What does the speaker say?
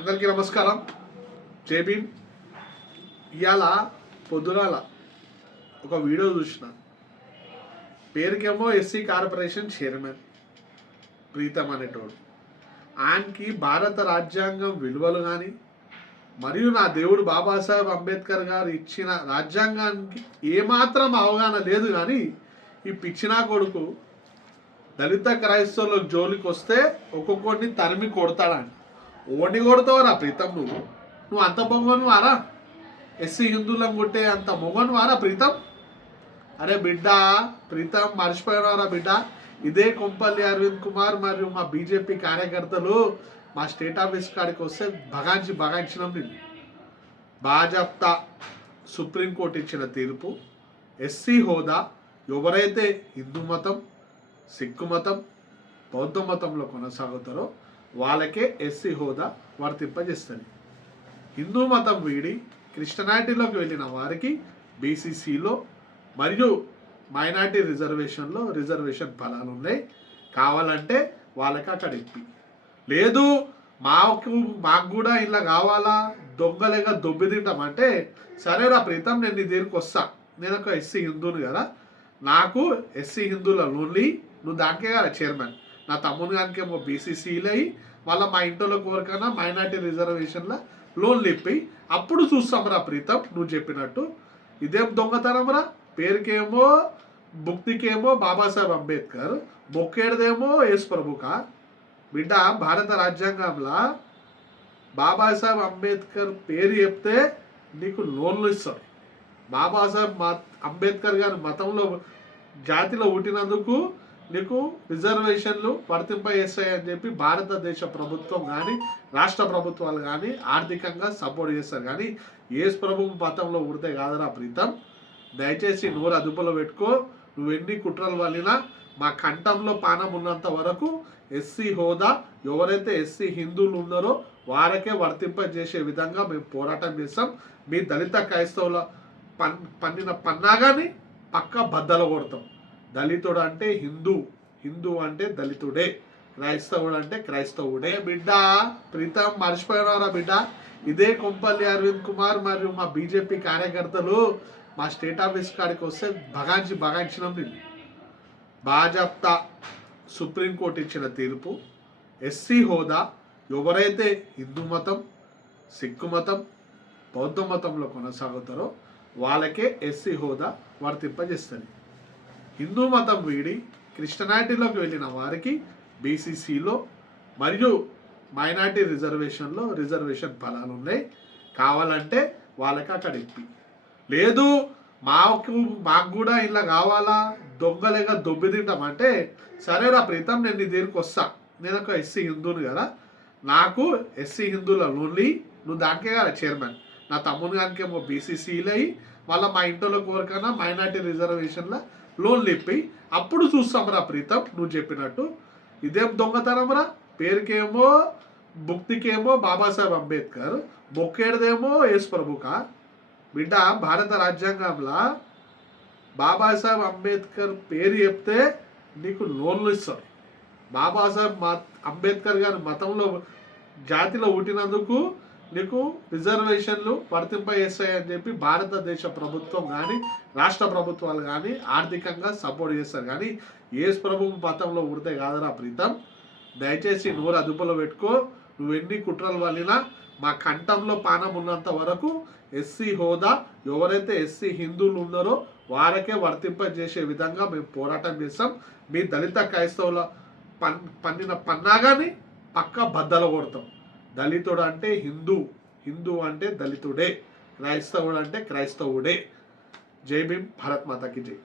అందరికీ నమస్కారం. జై భీమ్. ఇవాళ పొద్దునాల ఒక వీడియో చూసిన. పేరుకేమో ఎస్సీ కార్పొరేషన్ చైర్మన్ ప్రీతం అనేటోడు. ఆయనకి భారత రాజ్యాంగం విలువలు కానీ మరియు నా దేవుడు బాబాసాహెబ్ అంబేద్కర్ గారు ఇచ్చిన రాజ్యాంగానికి ఏమాత్రం అవగాహన లేదు. కానీ ఈ పిచ్చినా కొడుకు దళిత క్రైస్తవులకు జోలికి వస్తే ఒక్కొక్కడిని తరిమి కొడతాడని. ఓడిని కొడతావురా ప్రీతం? నువ్వు అంత మొగను వారా? ఎస్సీ హిందువులను కొట్టే అంత మొగను వారా ప్రీతం? అరే బిడ్డ, ప్రీతం మర్చిపోయినారా బిడ్డ? ఇదే కొంపల్లి అరవింద్ కుమార్ మరియు మా బీజేపీ కార్యకర్తలు మా స్టేట్ ఆఫీస్ కాడికి వస్తే బగాయించినాం. నేను భాజపా సుప్రీంకోర్టు ఇచ్చిన తీర్పు, ఎస్సీ హోదా ఎవరైతే హిందూ మతం, సిక్కు మతం, బౌద్ధ మతంలో కొనసాగుతారో వాళ్ళకే ఎస్సీ హోదా వర్తింపజేస్తుంది. హిందూ మతం వీడి క్రిస్టియానిటీలోకి వెళ్ళిన వారికి బీసీసీలో మరియు మైనార్టీ రిజర్వేషన్లో రిజర్వేషన్ ఫలాలు ఉన్నాయి. కావాలంటే వాళ్ళకి అక్కడ ఇప్పి, లేదు మాకు కూడా ఇలా కావాలా దొంగలేగా దొబ్బి తింటామంటే సరేరా ప్రీతం, నేను నీ దగ్గరికి వస్తా. నేను ఒక ఎస్సీ హిందువుని కదా, నాకు ఎస్సీ హిందువుల లోన్లీ, నువ్వు దానికే కదా చైర్మన్. నా తమ్ముని గానికేమో బీసీసీలు అయ్యి మళ్ళీ మా ఇంట్లో కోరికైనా మైనార్టీ రిజర్వేషన్ల లోన్లు ఇప్పి అప్పుడు చూస్తాంరా ప్రీతం నువ్వు చెప్పినట్టు. ఇదేం దొంగతనంరా? పేరుకేమో భుక్తికేమో బాబాసాహెబ్ అంబేద్కర్, మొక్కేడదేమో యేసు ప్రభుకా? బిడ్డ, భారత రాజ్యాంగంలో బాబాసాహెబ్ అంబేద్కర్ పేరు చెప్తే నీకు లోన్లు ఇస్తారు. బాబాసాహెబ్ అంబేద్కర్ గారి మతంలో జాతిలో పుట్టినందుకు నీకు రిజర్వేషన్లు వర్తింపజేస్తాయని చెప్పి భారతదేశ ప్రభుత్వం కానీ రాష్ట్ర ప్రభుత్వాలు కానీ ఆర్థికంగా సపోర్ట్ చేస్తారు. కానీ యేసు ప్రభు మతంలో ఉడితే కాదరా ప్రీతం. దయచేసి నోరు అదుపులో పెట్టుకో. నువ్వు ఎన్ని కుట్రలు వల్లినా మా కంఠంలో పానం ఉన్నంత వరకు ఎస్సీ హోదా ఎవరైతే ఎస్సీ హిందువులు ఉన్నారో వారికే వర్తింపజేసే విధంగా మేము పోరాటం చేస్తాం. మీ దళిత క్రైస్తవుల పన్నిన పన్నాగాని పక్క బద్దలు కొడతాం. దళితుడు అంటే హిందూ అంటే దళితుడే, క్రైస్తవుడు అంటే క్రైస్తవుడే. బిడ్డ, ప్రీతం మర్చిపోయినారా బిడ్డ? ఇదే కొంపల్లి అరవింద్ కుమార్ మరియు మా బీజేపీ కార్యకర్తలు మా స్టేట్ ఆఫీస్ కాడికి వస్తే బగాయించినాం. నేను భాజపా సుప్రీంకోర్టు ఇచ్చిన తీర్పు, ఎస్సీ హోదా ఎవరైతే హిందూ మతం, సిక్కు మతం, బౌద్ధ మతంలో కొనసాగుతారో వాళ్ళకే ఎస్సీ హోదా వర్తింపజేస్తుంది. హిందూ మతం వీడి క్రిస్టియానిటీలోకి వెళ్ళిన వారికి బీసీసీలో మరియు మైనార్టీ రిజర్వేషన్లో రిజర్వేషన్ ఫలాలు ఉన్నాయి. కావాలంటే వాళ్ళకి అక్కడ ఇప్పి, లేదు మాకు కూడా ఇలా కావాలా దొంగలేగా దొబ్బి తింటామంటే సరేరా ప్రీతం, నేను నీ దగ్గరికి వస్తా. నేను ఒక ఎస్సీ హిందువుని కదా, నాకు ఎస్సీ హిందువుల లోన్లీ, నువ్వు దానికే కదా చైర్మన్. నా తమ్ముని గానికేమో బీసీసీలు అయ్యి మళ్ళీ మా ఇంట్లో కోరికైనా మైనార్టీ రిజర్వేషన్ల లోన్లు ఇప్పి అప్పుడు చూస్తాంరా ప్రీతం నువ్వు చెప్పినట్టు. ఇదేం దొంగతనంరా? పేరుకేమో భుక్తికేమో బాబాసాహెబ్ అంబేద్కర్, మొక్కేడదేమో యేసు ప్రభుకా? బిడ్డ, భారత రాజ్యాంగంలో బాబాసాహెబ్ అంబేద్కర్ పేరు చెప్తే నీకు లోన్లు ఇస్తారు. బాబాసాహెబ్ అంబేద్కర్ గారి మతంలో జాతిలో పుట్టినందుకు నీకు రిజర్వేషన్లు వర్తింపజేస్తాయని చెప్పి భారతదేశ ప్రభుత్వం కానీ రాష్ట్ర ప్రభుత్వాలు కానీ ఆర్థికంగా సపోర్ట్ చేస్తారు. కానీ యేసు ప్రభు మతంలో ఉడితే కాదరా ప్రీతం. దయచేసి నోరు అదుపులో పెట్టుకో. నువ్వు ఎన్ని కుట్రలు వల్లినా మా కంఠంలో పానం ఉన్నంత వరకు ఎస్సీ హోదా ఎవరైతే ఎస్సీ హిందువులు ఉన్నారో వారికే వర్తింపజేసే విధంగా మేము పోరాటం చేస్తాం. మీ దళిత క్రైస్తవుల పన్నిన పన్నాగాని పక్క బద్దలు కొడతాం. దళితుడు అంటే హిందూ అంటే దళితుడే, క్రైస్తవుడు అంటే క్రైస్తవుడే. జై భీమ్. భారత్ మాతాకి జై.